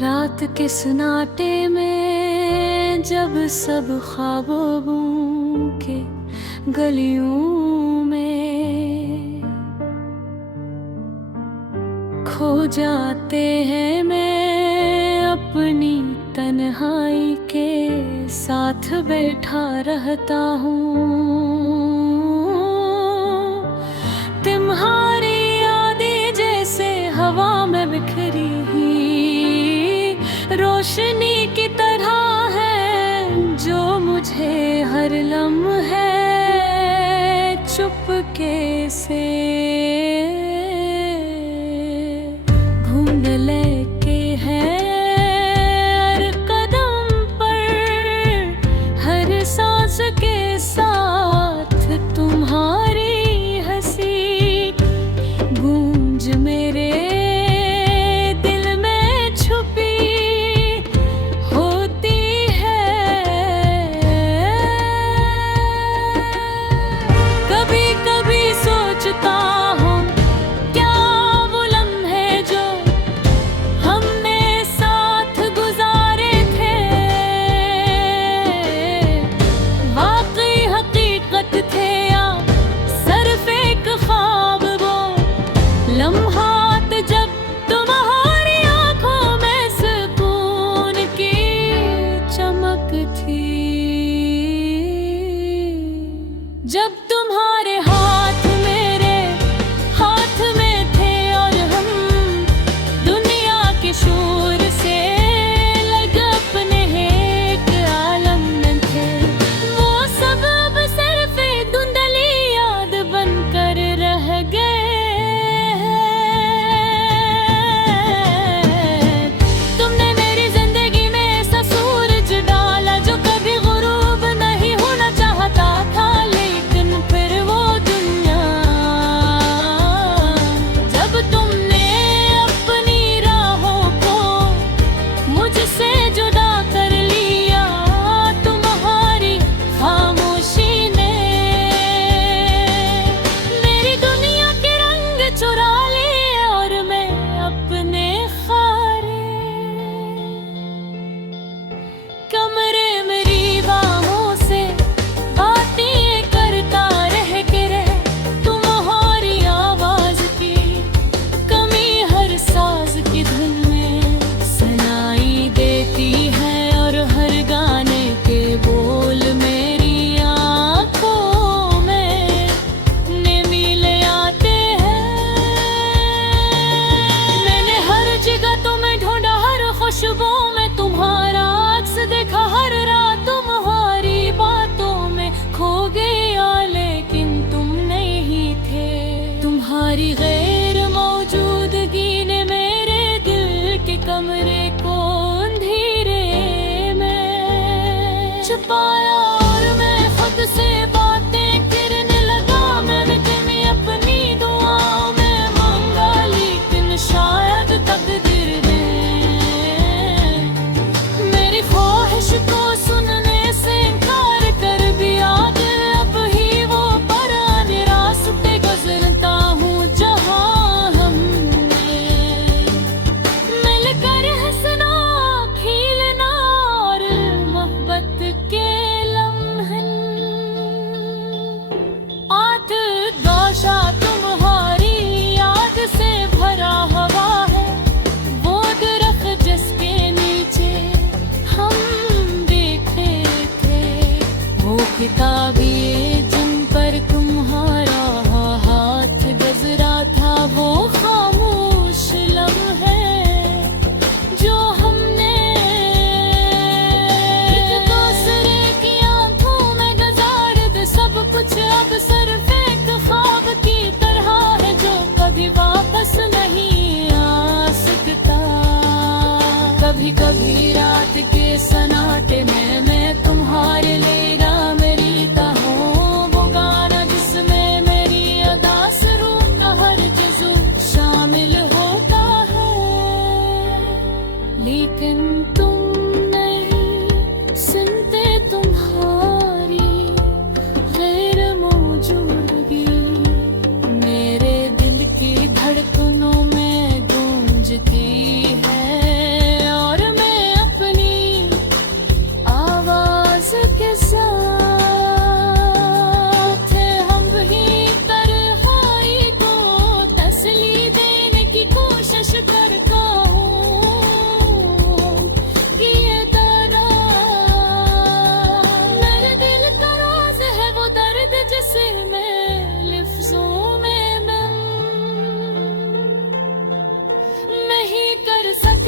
रात के सन्नाटे में जब सब ख्वाबों के गलियों में खो जाते हैं, मैं अपनी तन्हाई के साथ बैठा रहता हूँ। तुम्हारी यादें जैसे हवा में बिखरी रोशनी की तरह है, जो मुझे हर लम्हे चुपके से ढूंढ लेके है। हर कदम पर, हर सांस के साथ तुम्हारी हंसी गूंज मेरे लम्हात जब तुम्हारी आंखों में सुकून की चमक थी, जब तुम्हारे हाथ मेरे हाथ में थे और हम दुनिया के शोर से लग अपने एक आलम में थे। वो सब अब सिर्फ धुंधली याद बनकर रह गए। खुशबू में तुम्हारा अक्स देखा, हर रात तुम्हारी बातों में खो गया, लेकिन तुम नहीं थे। तुम्हारी गैर मौजूदगी ने मेरे दिल के कमरे को अंधेरे में छुपाया और मैं खुद से बातें करने लगा। मैंने तुम्हें अपनी दुआओं में मांगा, लेकिन शायद तकदीर को सुनने से इनकार कर दिया। अब ही वो पराने रास्ते गुजरता हूँ जहाँ हमने मिलकर हंसना खिलना और मोहब्बत के लम्हे। आठ दोषा तुम्हारी याद से भरा हवा है, वो दरख्त जिसके नीचे हम किताबें जिन पर तुम्हारा हाथ गुजरा था, वो खामोश लम्हे जो हमने एक दूसरे की आंखों में गुजारे थे। सब कुछ अब सिर्फ एक ख्वाब की तरह है, जो कभी वापस नहीं आ सकता। कभी कभी रात के सन्नाटे में मैं तुम्हारे लिए लेकिन तुम नहीं सुनते। तुम्हारी गैर मौजूदगी मेरे दिल की धड़कनों में गूंजती है और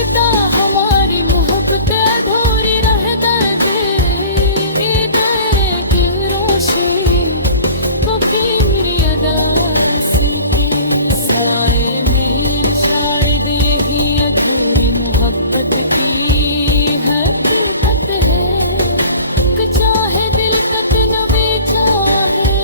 सकता हमारी मोहब्बत अधूरी रह दर्द की रोशनी वो मेरी अदा के साए में शायद यही अधूरी मोहब्बत की हकीकत है कि चाहे दिल कतन बेचा है।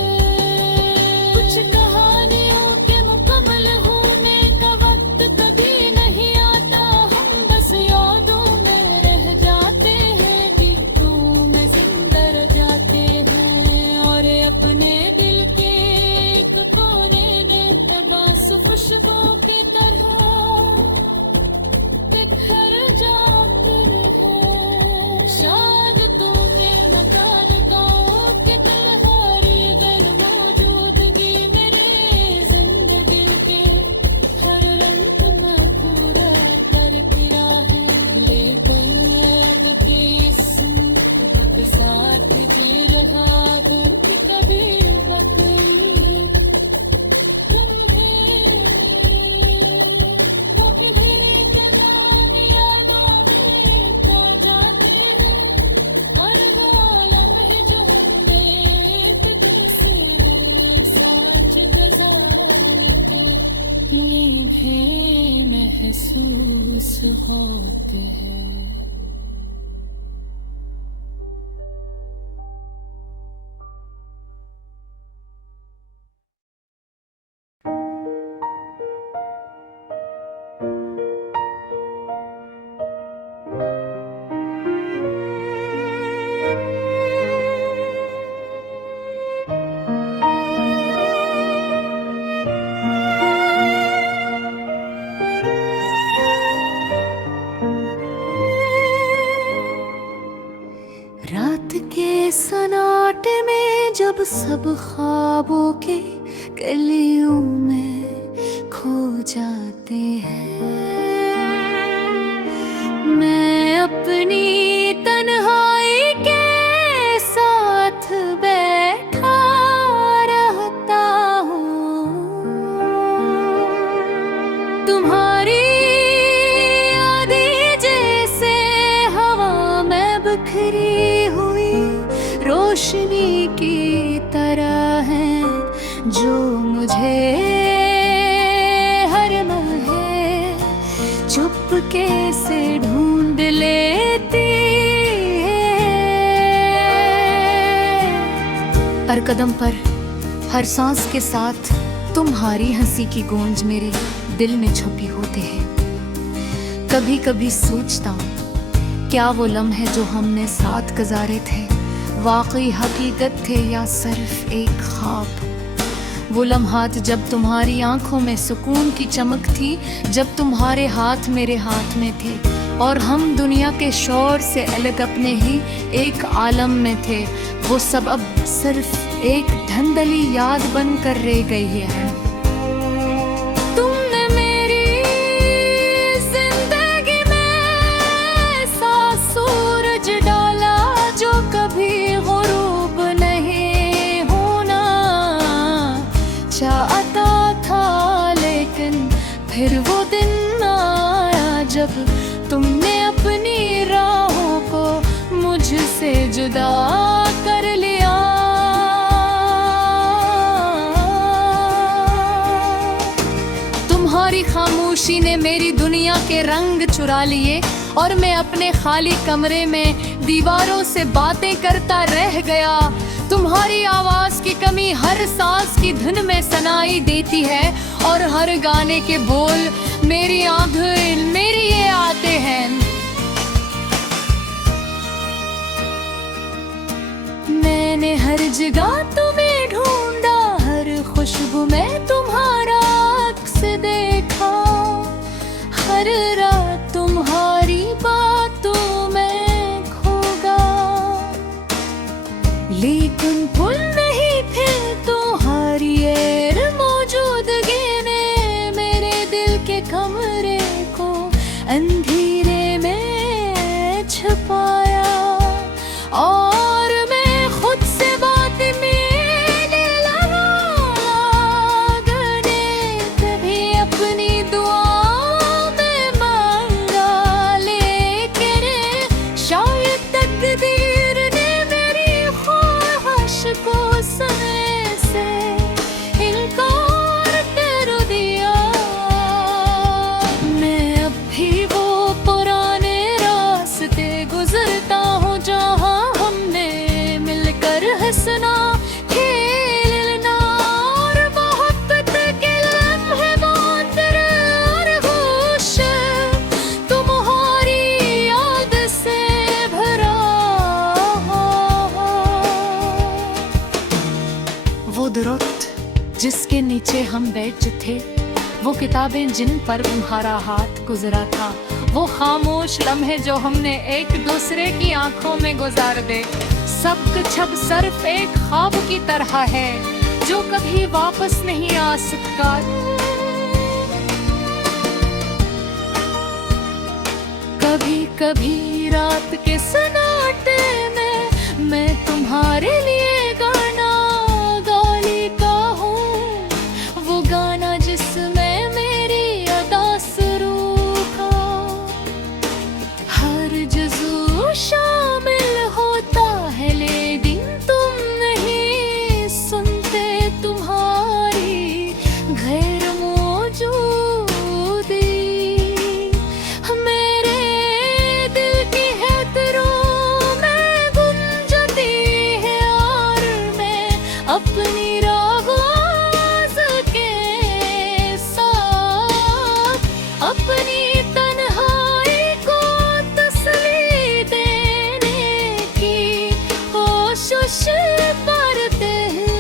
कुछ कहानियों के मुकम्मल होने का वक्त कभी नहीं आता, हम बस यादों में रह जाते हैं, गीतों में जिंदा रह जाते हैं। और अपने दिल के एक कोने में तबास खुशबू की तरह बिखर जाकर है। शायद तुम्हें मकान गाँव की तलहारी दर मौजूदगी मेरे जिंदगी के हर रंग में पूरा कर दिया है। लेकर के इसके साथ जी रहा घर की कभी बकरी महसूस होते हैं। रात के सन्नाटे में जब सब ख्वाबों के गलियों में खो जाते हैं, मैं अपनी तन्हाई के साथ बैठा रहता हूँ। तुम्हारी यादें जैसे हवा में बिखरी रोशनी की तरह है, जो मुझे हर लम्हे चुपके से ढूंढ लेती है। हर कदम पर, हर सांस के साथ तुम्हारी हंसी की गूंज मेरे दिल में छुपी होती है। कभी कभी सोचता हूँ, क्या वो लम्हे जो हमने साथ गुजारे थे वाकई हकीकत थे या सिर्फ एक ख्वाब। वो लम्हात जब तुम्हारी आंखों में सुकून की चमक थी, जब तुम्हारे हाथ मेरे हाथ में थे और हम दुनिया के शोर से अलग अपने ही एक आलम में थे, वो सब अब सिर्फ एक धंधली याद बनकर रह गई है। तुमने मेरी जिंदगी में ऐसा सूरज डाला जो कभी गुरूब नहीं होना चाहता था, लेकिन फिर वो दिन आया जब तुमने अपनी राहों को मुझसे जुदा कर लिया। तुम्हारी खामोशी ने मेरी दुनिया के रंग चुरा लिए और मैं अपने खाली कमरे में दीवारों से बातें करता रह गया। तुम्हारी आवाज की कमी हर सांस की धुन में सुनाई देती है और हर गाने के बोल मेरी आंखें मेरी ये आते हैं। मैंने हर जगह तुम्हें ढूंढा, हर खुशबू में तुम्हारा अक्स देखा, हर रात तुम्हारी बातों में खोगा, लेकिन भूल नहीं थे तुम्हारी मौजूदगी ने मेरे दिल के कमरे को अंधेरे में छुपाया। और मैं खुद से बात मिलने लगा, तभी अपनी दुआ में मांगा के नीचे हम बैठ थे, वो किताबें जिन पर तुम्हारा हाथ गुजरा था, वो खामोश लम्हे जो हमने एक दूसरे की आंखों में गुजार दे। सब कुछ अब सिर्फ एक ख्वाब की तरह है जो कभी वापस नहीं आ सकता। कभी कभी रात के सन्नाटे में मैं तुम्हारे लिए गाना गा लेता हूँ, वो गाना जिसमें मेरी अदा शुरू का हर जुज़ू शामिल होता है, लेकिन तुम नहीं सुनते, तुम्हारी गैर मौजूदी मेरे दिल की है दिलों में गुंजती है, और मैं अपनी रागों के साथ अपनी तन्हाई को तसल्ली देने की कोशिश करते हैं।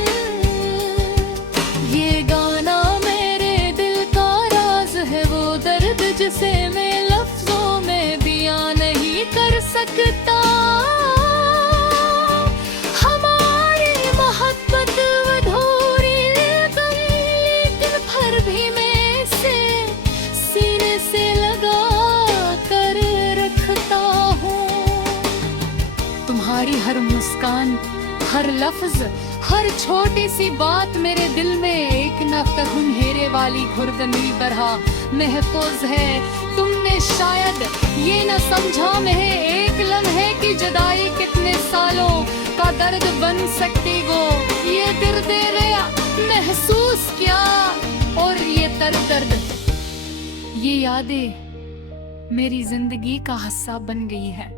ये गाना मेरे दिल का राज है, वो दर्द जिसे मैं लफ्जों में बयां नहीं कर सकता। हमारी मोहब्बत अधूरी लेकिन फिर भी मैं इसे सीने से लगा कर रखता हूँ। तुम्हारी हर मुस्कान, हर लफ्ज, हर छोटी सी बात मेरे दिल में एक नखुनहेरे वाली घुर्दनी तरह महफूज है। तुमने शायद ये न समझा मैं एक लम्हे की जुदाई कितने सालों का दर्द बन सकती वो, ये दर्द गया महसूस किया, और ये दर्द, ये यादें मेरी जिंदगी का हिस्सा बन गई है।